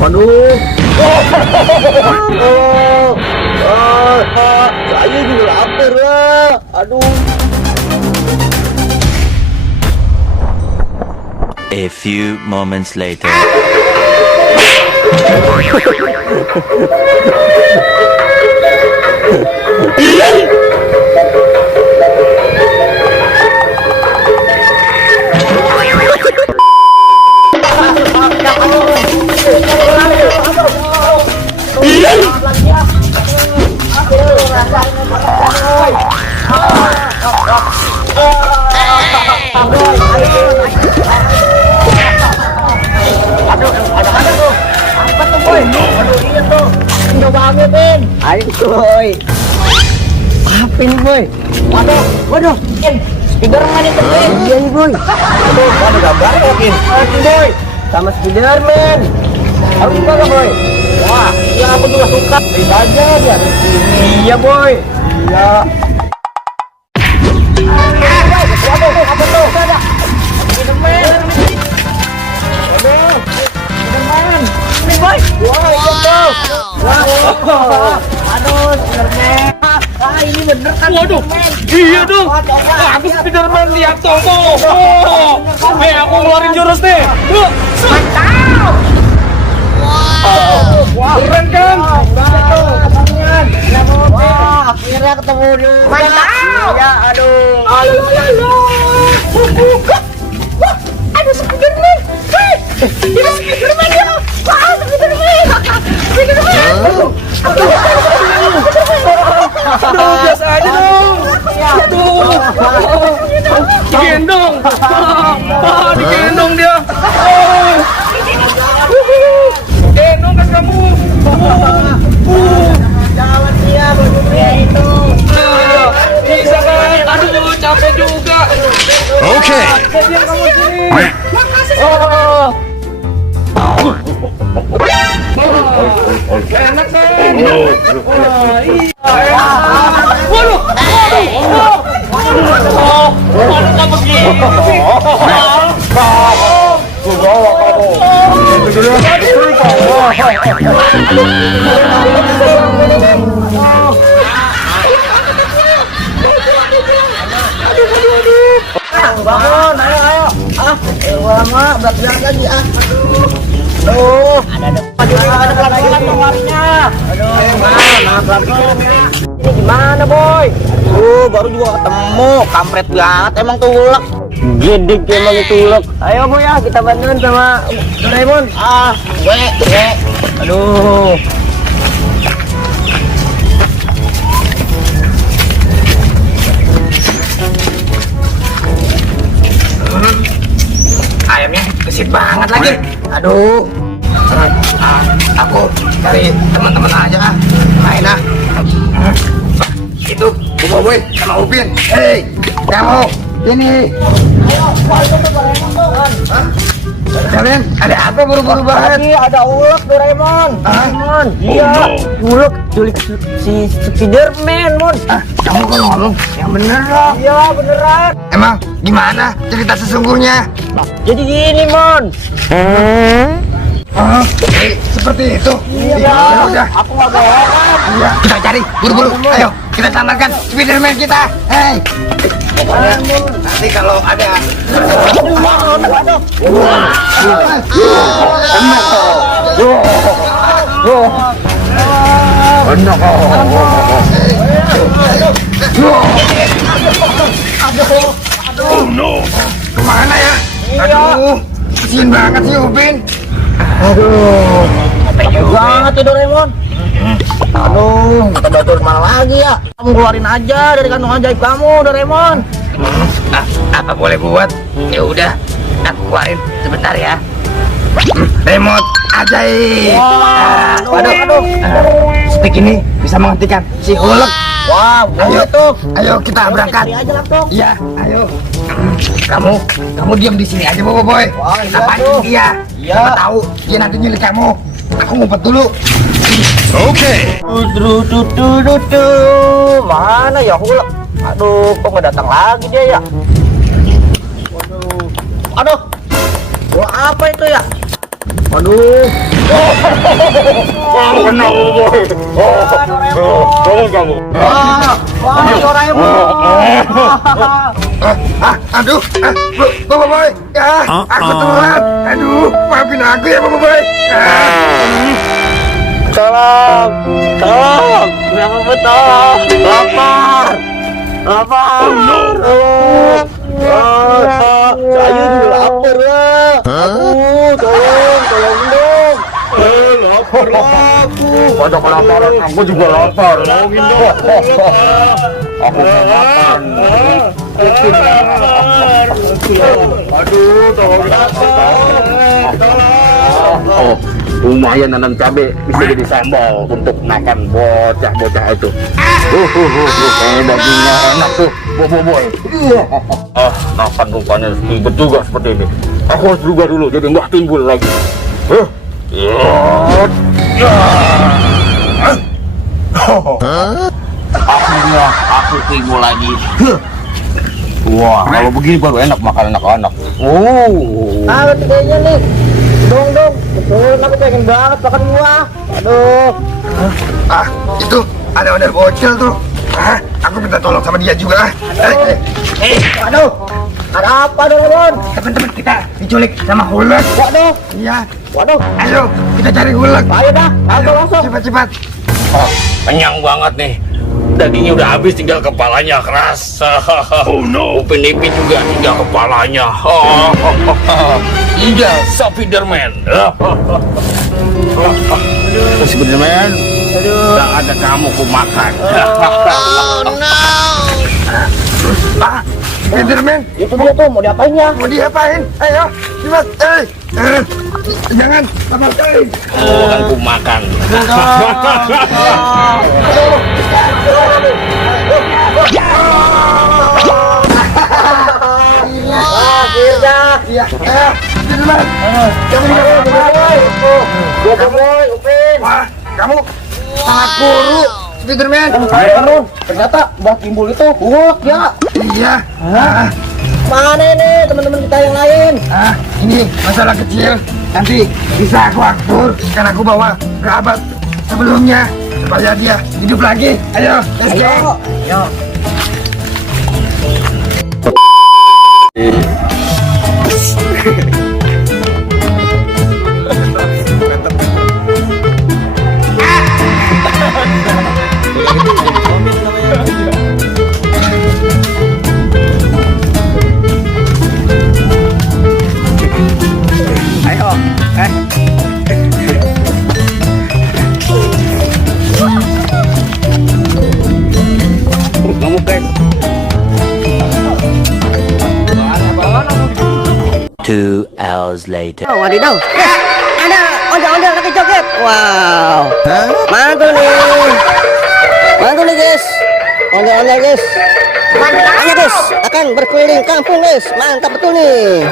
Waduh. Saya juga lapar lah. Aduh. A few moments later. Ayo boy. Apa ini boy? Waduh, Spiderman itu boy. Iya nih boy. Aduh, ada gambarnya mungkin. Boy, sama Spiderman. Harus juga boy. Wah, iya aku juga suka. Lihat aja dia di sini. Iya boy. Iya. Waduh, apa tuh? Ada Spiderman. Waduh, Spiderman. Ini boy. Wah, iya tuh. Wow. Aduh, Spiderman. Ini bener kan? Waduh, Iya dong. Aku Spiderman, lihat Tomo. Aku ngeluarin jurus nih. mantap. Wah, keren kan? Wah, akhirnya ketemu juga. Mantap. Ya, aduh. Wah, ada Spiderman. Hei, ini Spiderman ya. Wah, Spiderman. Aduh, biasa aja dong. Aduh, digendong. Digendong dia. Gendong kan kamu. Jalan dia bajunya itu. Bisa kan? Aduh, capek juga. Okay. Diam kamu sini. Enak kan? Wah, iya. Waduh, kamu begini. Bangun, ayo. Lama, berat lagi Aduh, ada pelan-pelan keluarnya. Aduh, pelan-pelan ya. Ini gimana, boy? Baru juga ketemu. Kampret banget emang tuh ulek. Gedek emang itu ulek. Ayo, boy ya, kita bantuin sama Doraemon. Gue. Aduh. Ayamnya gesit banget lagi. Aduh. Aku cari teman-teman aja main itu boy sama Upin. Hei, kamu ini. Kalian ada apa buru-buru banget? Ada ulek Doraemon. Doraemon. Iya. Ulek culik si Spiderman, Mon. Kamu kalau ngomong yang bener loh. Iya, beneran. Emang gimana cerita sesungguhnya? Jadi gini, Mon. Seperti itu. Iya, Udah. aku nggak beres. Iya, kita cari buru-buru. Ayo, kita selamatkan Spiderman kita. Hei. Nanti kalau ada kemana ya? Aduh, kasian banget sih Upin. Aduh, capek banget ya Doraemon. Aduh, kita bantu mana lagi ya? Kamu keluarin aja dari kantong ajaib kamu, Doraemon. Apa boleh buat? Ya udah, aku keluarin sebentar ya. Remote ajaib. Aduh. Stick ini bisa menghentikan si Hulk. Wah, Ayo boleh tuh. Ayo kita berangkat. Cari aja langsung. Iya, ayo. Kamu diam di sini aja, Bobo Boy. Wah, iya Kita pancing tuh. dia. Iya. Siapa tahu dia nanti nyulik kamu. Aku ngumpet dulu. Okay. Mana ya Hulk? Aduh, kok nggak datang lagi dia ya? Aduh. Wah, apa itu ya? Aduh. Kena boy. Tolong kamu. Wah, Doraemon. Aduh, Bapak Boy, ya, aku telat. Aduh, maafin aku ya Bapak Boy. Tolong. Kenapa betul? Lapar. Saya juga lapar ya. Aduh, tolong dong. Lapar aku. Pada kelaparan aku juga lapar. Tolongin dong. Aku mau makan. Aduh, tolong Oh, lumayan nanam cabai bisa jadi sambal untuk makan bocah-bocah itu. Dagingnya enak tuh, boy. Makan rupanya ribet juga seperti ini. Aku harus berubah dulu jadi nggak timbul lagi. Akhirnya aku timbul lagi. Wah, kalau begini baru enak makan anak-anak. Kayaknya nih. Dong. Betul, aku pengen banget makan buah. Aduh. Itu ada ondel bocil tuh. Aku minta tolong sama dia juga. Aduh. Ada apa, Doraemon? Teman-teman kita diculik sama ulet. Waduh. Iya. Waduh. Ayo, kita cari ulet. Ayo dah, langsung. Cepat. Kenyang banget nih. Dagingnya udah habis, tinggal kepalanya keras. Oh no. Upin-ipin juga tinggal kepalanya. Iya, Spiderman. Spiderman, tak ada kamu ku makan. Spiderman, Itu dia tuh, mau diapain ya? mau diapain? Ayo, cepat. Jangan sama sekali. Akan ku makan. Akhirnya. Iya. Spiderman. Boy, Upin. Wah, kamu sangat guru, Spiderman. Ternyata Mbah Timbul itu hulk ya. Iya. Mana ini teman-teman kita yang lain? Ini masalah kecil. Nanti bisa aku atur karena aku bawa kerabat sebelumnya supaya dia hidup lagi. Ayo, let's go. Yo. Kamu guys. 2 hours later. Wadidaw. Ada ondel-ondel lagi joget. Wow. Mantul nih guys. Ondel-ondel guys. Ayo guys, akan berkeliling kampung guys. Mantap betul nih.